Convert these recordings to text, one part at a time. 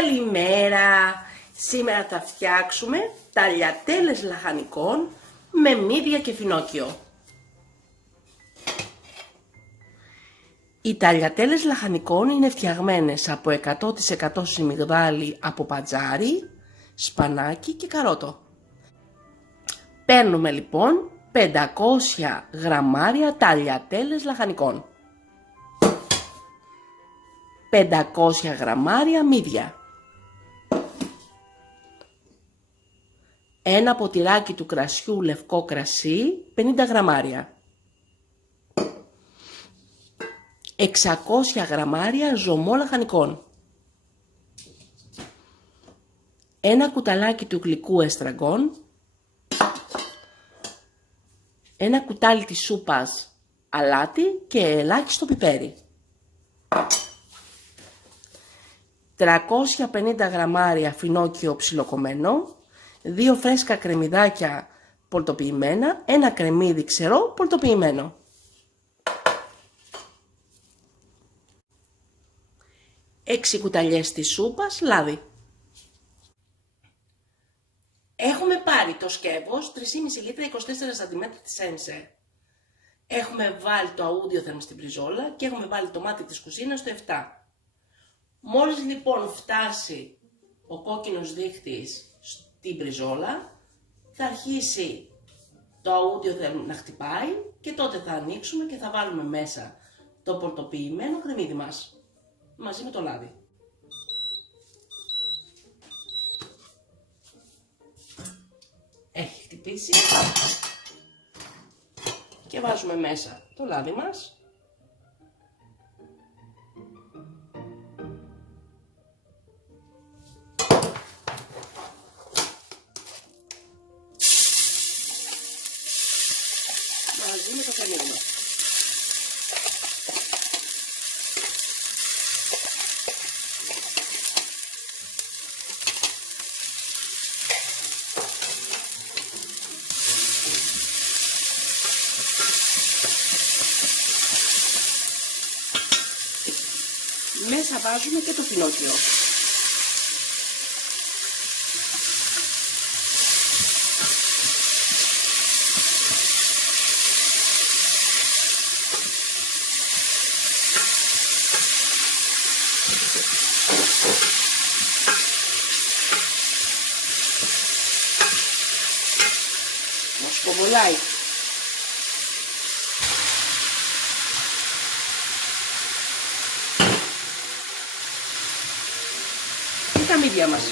Καλημέρα! Σήμερα θα φτιάξουμε ταλιατέλες λαχανικών με μύδια και φινόκιο. Οι ταλιατέλες λαχανικών είναι φτιαγμένες από 100% σμιγδάλι από πατζάρι, σπανάκι και καρότο. Παίρνουμε λοιπόν 500 γραμμάρια ταλιατέλες λαχανικών, 500 γραμμάρια μύδια, ένα ποτηράκι του κρασιού λευκό κρασί 50 γραμμάρια, 600 γραμμάρια ζωμό λαχανικών, ένα κουταλάκι του γλυκού εστραγκόν, ένα κουτάλι της σούπας αλάτι και ελάχιστο πιπέρι, 350 γραμμάρια φινόκιο ψιλοκομμένο, 2 φρέσκα κρεμμυδάκια πολτοποιημένα, ένα κρεμμύδι ξερό πολτοποιημένο. Έξι κουταλιές της σούπας λάδι. Έχουμε πάρει το σκεύος 3,5 λίτρα 24 cm της Ένσε. Έχουμε βάλει το αούντιοθερμ στην πριζόλα και έχουμε βάλει το μάτι της κουζίνας στο 7. Μόλις λοιπόν φτάσει ο κόκκινος δείχτης στην πριζόλα, θα αρχίσει το αούντιοθερμ να χτυπάει και τότε θα ανοίξουμε και θα βάλουμε μέσα το πολτοποιημένο κρεμμύδι μας μαζί με το λάδι. Έχει χτυπήσει και βάζουμε μέσα το λάδι μας. Μαζί με το κρεμμύδι μας. Μέσα βάζουμε και το φινόκιο. Μας κοβολάει. Τα μύδια μας.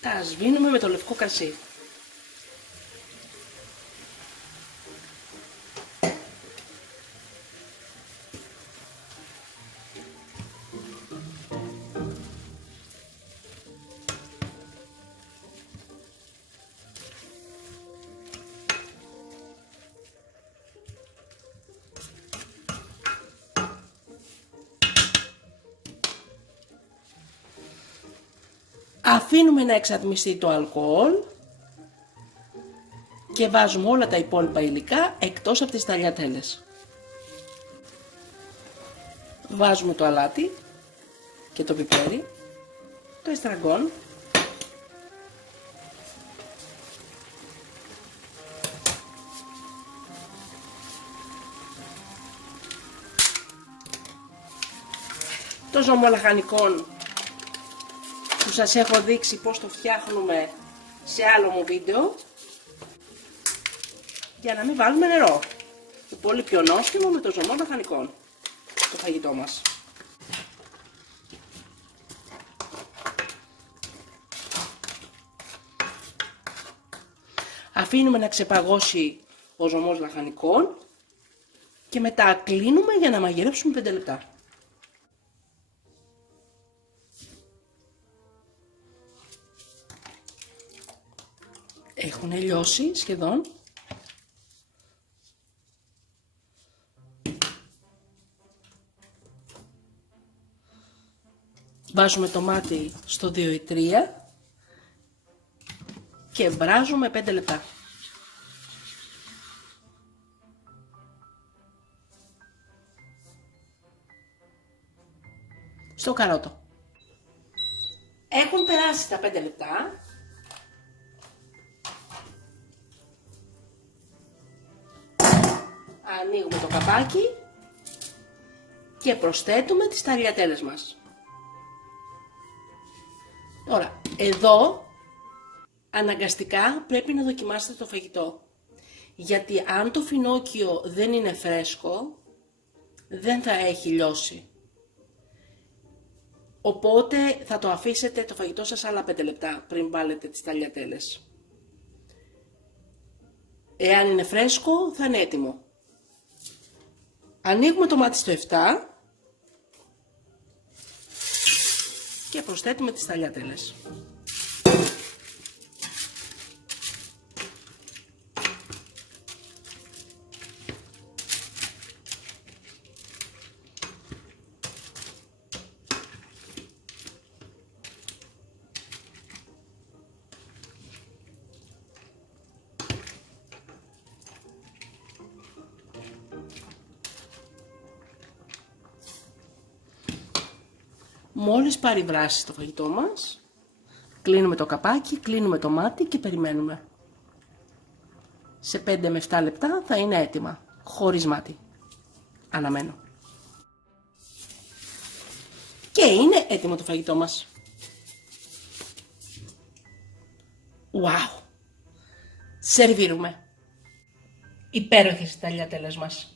Τα σβήνουμε με το λευκό κρασί. Αφήνουμε να εξατμιστεί το αλκοόλ και βάζουμε όλα τα υπόλοιπα υλικά εκτός από τις ταλιατέλες. Βάζουμε το αλάτι και το πιπέρι, το εστραγκόν, το ζωμό λαχανικών που σας έχω δείξει πώς το φτιάχνουμε σε άλλο μου βίντεο, για να μην βάλουμε νερό. Είναι πολύ πιο νόστιμο με το ζωμό λαχανικών το φαγητό μας. Αφήνουμε να ξεπαγώσει ο ζωμός λαχανικών και μετά κλείνουμε για να μαγειρέψουμε 5 λεπτά. Έχουν λιώσει σχεδόν. Βάζουμε το μάτι στο 2 ή 3 και βράζουμε 5 λεπτά. Στο καρότο. Έχουν περάσει τα 5 λεπτά. Ανοίγουμε το καπάκι και προσθέτουμε τις ταλιατέλες μας. Τώρα, εδώ αναγκαστικά πρέπει να δοκιμάσετε το φαγητό. Γιατί αν το φινόκιο δεν είναι φρέσκο, δεν θα έχει λιώσει. Οπότε θα το αφήσετε το φαγητό σας άλλα 5 λεπτά πριν βάλετε τις ταλιατέλες. Εάν είναι φρέσκο θα είναι έτοιμο. Ανοίγουμε το μάτι στο 7 και προσθέτουμε τις ταλιατέλες. Μόλις πάρει βράση το φαγητό μας, κλείνουμε το καπάκι, κλείνουμε το μάτι και περιμένουμε. Σε 5 με 7 λεπτά θα είναι έτοιμα, χωρίς μάτι. Αναμένω. Και είναι έτοιμο το φαγητό μας. Wow! Σερβίρουμε. Υπέροχες οι ταλιατέλες μας.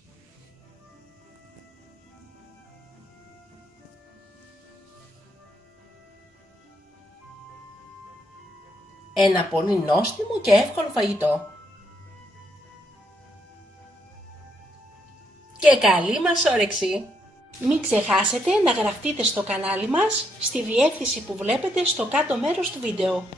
Ένα πολύ νόστιμο και εύκολο φαγητό. Και καλή μας όρεξη! Μην ξεχάσετε να γραφτείτε στο κανάλι μας στη διεύθυνση που βλέπετε στο κάτω μέρος του βίντεο.